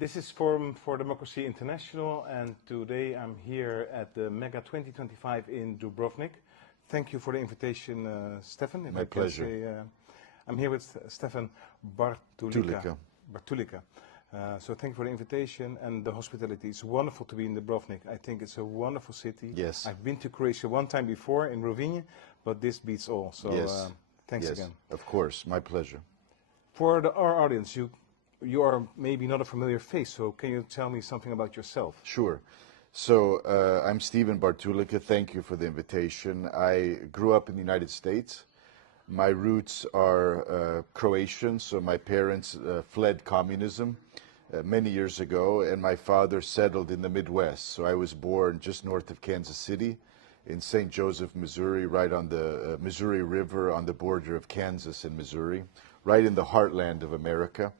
This is Forum for Democracy International, and today I'm here at the Mega 2025 in Dubrovnik. Thank you for the invitation, Stefan. My pleasure. I'm here with Stephen Bartulica. So thank you for the invitation and the hospitality. It's wonderful to be in Dubrovnik. I think it's a wonderful city. Yes. I've been to Croatia one time before in Rovinj, but this beats all. So yes. Thanks yes. again. Of course, my pleasure. For our audience, you are maybe not a familiar face, so can you tell me something about yourself? Sure. So I'm Stephen Bartulica. Thank you for the invitation. I grew up in the United States. My roots are Croatian, so my parents fled communism many years ago, and my father settled in the Midwest. So I was born just north of Kansas City in St. Joseph, Missouri, right on the Missouri River on the border of Kansas and Missouri, right in the heartland of America.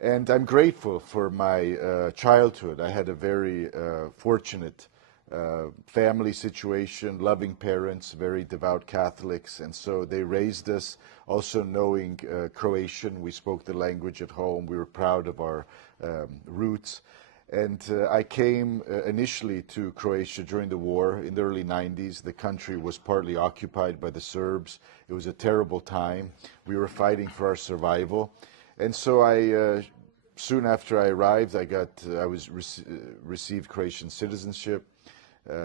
And I'm grateful for my childhood. I had a very fortunate family situation, loving parents, very devout Catholics, and so they raised us also knowing Croatian. We spoke the language at home. We were proud of our roots. And I came initially to Croatia during the war in the early 90s. The country was partly occupied by the Serbs. It was a terrible time. We were fighting for our survival. And so soon after I arrived, received Croatian citizenship,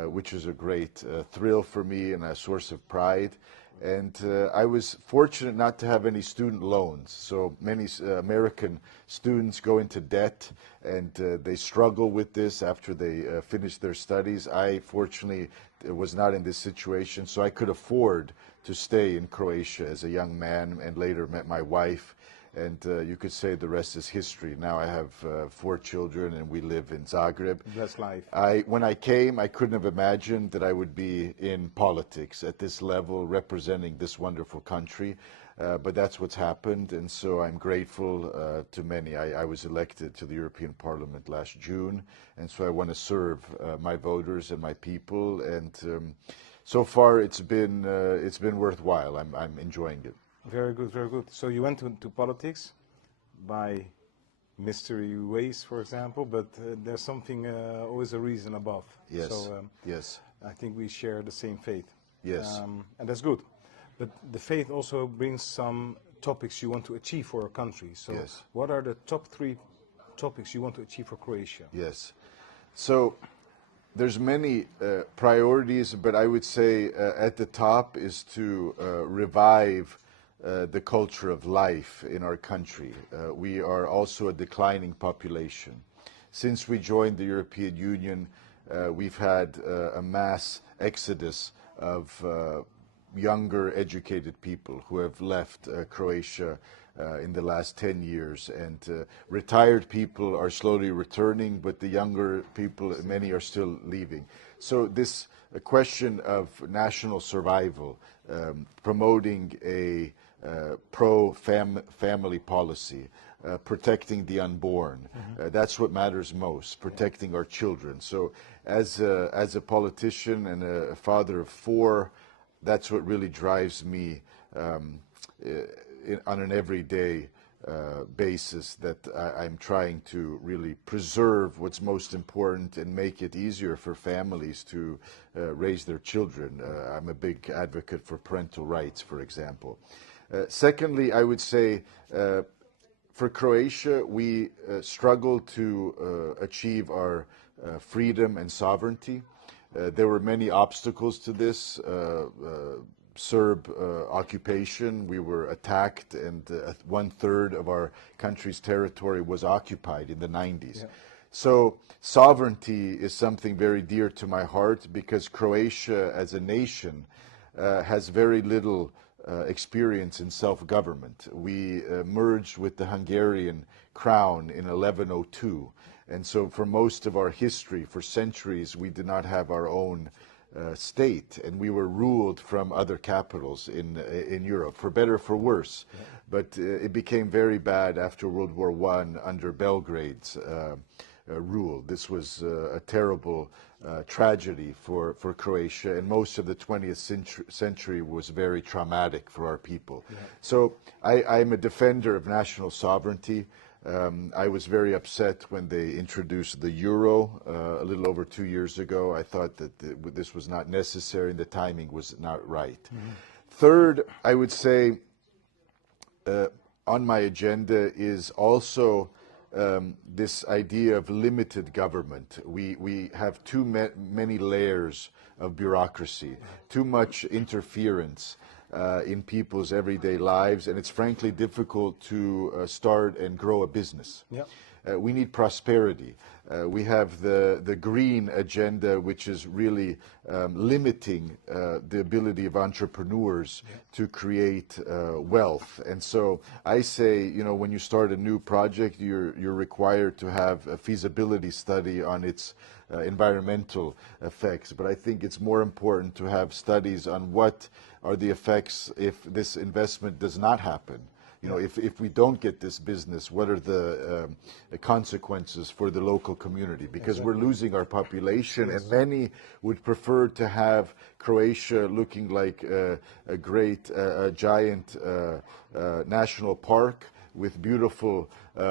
which was a great thrill for me and a source of pride. And I was fortunate not to have any student loans. So many American students go into debt and they struggle with this after they finish their studies. I fortunately was not in this situation, so I could afford to stay in Croatia as a young man, and later met my wife. And you could say the rest is history. Now I have 4 children and we live in Zagreb. That's life. When I came, I couldn't have imagined that I would be in politics at this level, representing this wonderful country. But that's what's happened, and so I'm grateful to many. I was elected to the European Parliament last June, and so I want to serve my voters and my people. And so far, it's been worthwhile. I'm enjoying it. Very good, very good. So you went to politics by mystery ways, for example, but there's something, always a reason above. Yes, So, yes. I think we share the same faith. Yes. And that's good. But the faith also brings some topics you want to achieve for a country. So yes. What are the top 3 topics you want to achieve for Croatia? Yes. So there's many priorities, but I would say at the top is to revive the culture of life in our country. We are also a declining population. Since we joined the European Union, we've had a mass exodus of younger educated people who have left Croatia in the last 10 years, and retired people are slowly returning, but the younger people, many are still leaving. So this question of national survival, promoting a pro-family policy, protecting the unborn. That's what matters most, protecting our children. So as a politician and a father of 4, that's what really drives me on an everyday basis, that I'm trying to really preserve what's most important and make it easier for families to raise their children. I'm a big advocate for parental rights, for example. Secondly, I would say for Croatia, we struggle to achieve our freedom and sovereignty. There were many obstacles to this. Serb occupation, we were attacked, and 1/3 of our country's territory was occupied in the 90s. Yeah. So sovereignty is something very dear to my heart, because Croatia as a nation has very little experience in self-government. We merged with the Hungarian crown in 1102, and so for most of our history, for centuries, we did not have our own state, and we were ruled from other capitals in Europe, for better or for worse. Yeah. But it became very bad after World War I under Belgrade's rule. This was a terrible tragedy for Croatia, and most of the 20th century was very traumatic for our people. Yeah. So I'm a defender of national sovereignty. I was very upset when they introduced the euro a little over 2 years ago. I thought that this was not necessary and the timing was not right. Third, I would say on my agenda is also this idea of limited government. We have too many layers of bureaucracy, too much interference in people's everyday lives, and it's frankly difficult to start and grow a business. Yep. We need prosperity. We have the green agenda, which is really limiting the ability of entrepreneurs to create wealth. And so I say, you know, when you start a new project, you're required to have a feasibility study on its environmental effects. But I think it's more important to have studies on what are the effects if this investment does not happen. You know, if we don't get this business, what are the consequences for the local community? Because we're losing our population, and many would prefer to have Croatia looking like a great, giant national park with beautiful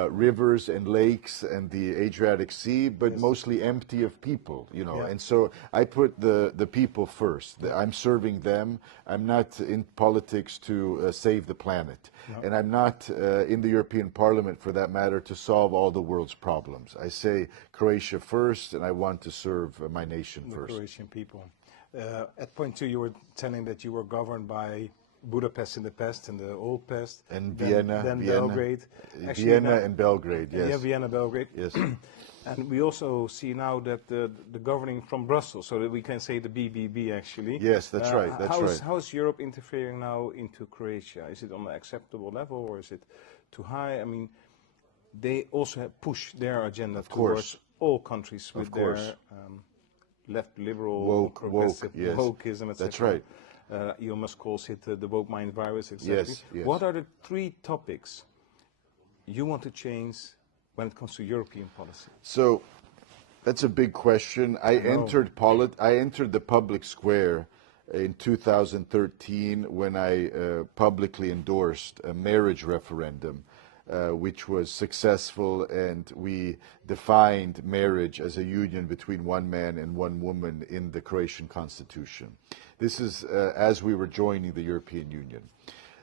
rivers and lakes and the Adriatic Sea, but mostly empty of people, you know. And so I put the people first. I'm serving them. I'm not in politics to save the planet. And I'm not in the European Parliament, for that matter, to solve all the world's problems. I say Croatia first, and I want to serve my nation first. The Croatian people. At point 2, you were telling that you were governed by Budapest in the past, in the old past, and then Vienna, Belgrade. Actually, Vienna and Belgrade, yes. Yeah, Vienna, Belgrade. Yes. And we also see now that the governing from Brussels, so that we can say the BBB actually. Yes, that's right. That's right. How is Europe interfering now into Croatia? Is it on an acceptable level, or is it too high? I mean, they also push their agenda towards all countries with their left liberal, progressive wokeism, etc. That's right. Elon Musk calls it the woke mind virus, etc. Yes, yes. What are the 3 topics you want to change when it comes to European policy? So that's a big question. I entered the public square in 2013 when I publicly endorsed a marriage referendum, which was successful, and we defined marriage as a union between one man and one woman in the Croatian constitution. This is as we were joining the European Union.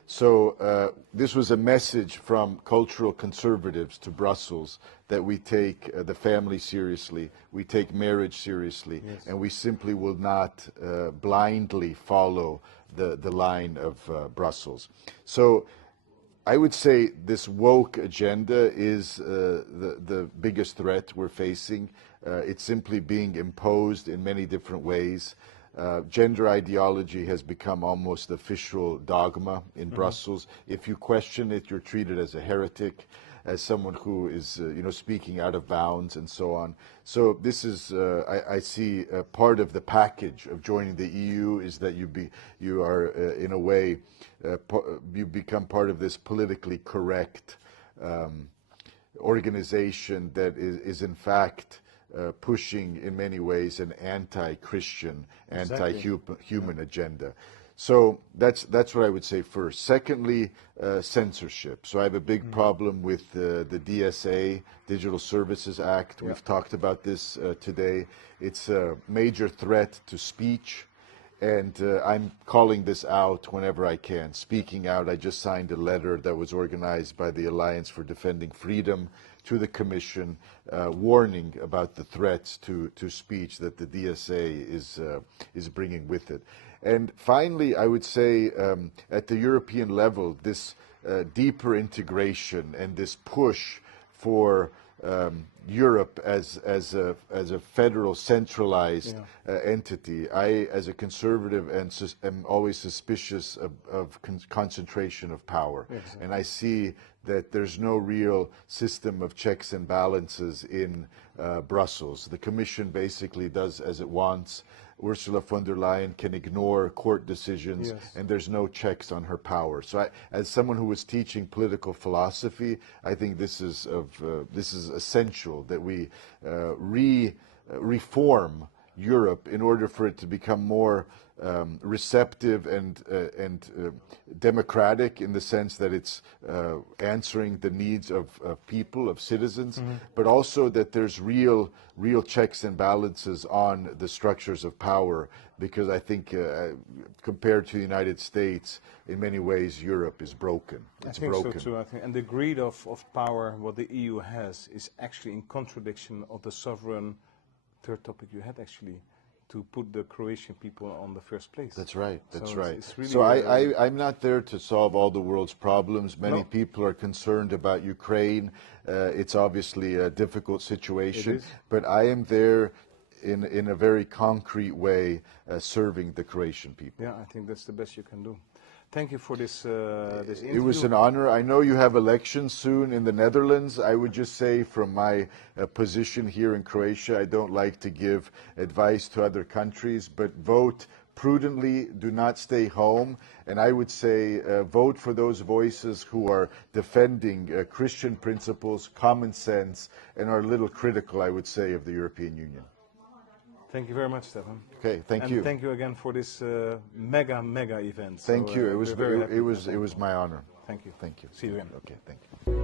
So this was a message from cultural conservatives to Brussels that we take the family seriously, we take marriage seriously, and we simply will not blindly follow the line of Brussels. So I would say this woke agenda is the biggest threat we're facing. It's simply being imposed in many different ways. Gender ideology has become almost official dogma in Brussels. If you question it, you're treated as a heretic, as someone who is, speaking out of bounds and so on. So this is, I see, part of the package of joining the EU is that you are, in a way, you become part of this politically correct organization that is in fact pushing in many ways an anti-Christian, anti-human agenda. So that's what I would say first. Secondly, censorship. So I have a big problem with the DSA, Digital Services Act. We've talked about this today. It's a major threat to speech, and I'm calling this out whenever I can. Speaking out, I just signed a letter that was organized by the Alliance for Defending Freedom to the Commission, warning about the threats to speech that the DSA is bringing with it. And finally, I would say at the European level, this deeper integration and this push for Europe as a federal centralized entity. I, as a conservative, am always suspicious of concentration of power. Yes. And I see that there's no real system of checks and balances in Brussels. The Commission basically does as it wants. Ursula von der Leyen can ignore court decisions, and there's no checks on her power. So as someone who was teaching political philosophy, I think this is essential that we reform Europe in order for it to become more receptive and democratic, in the sense that it's answering the needs of people, of citizens, but also that there's real checks and balances on the structures of power, because I think compared to the United States, in many ways Europe is broken. It's broken. So too. I think, and the greed of power what the EU has is actually in contradiction of the sovereign, third topic you had actually, to put the Croatian people on the first place. That's right. That's so right. It's really so I'm not there to solve all the world's problems. Many people are concerned about Ukraine. It's obviously a difficult situation, but I am there in a very concrete way, serving the Croatian people. Yeah, I think that's the best you can do. Thank you for this interview. It was an honor. I know you have elections soon in the Netherlands. I would just say, from my position here in Croatia, I don't like to give advice to other countries, but vote prudently, do not stay home, and I would say vote for those voices who are defending Christian principles, common sense, and are a little critical, I would say, of the European Union. Thank you very much, Stefan. Okay, thank you. And thank you again for this mega event. Thank you. It was my honor. Thank you. Thank you. See you again. Okay, thank you.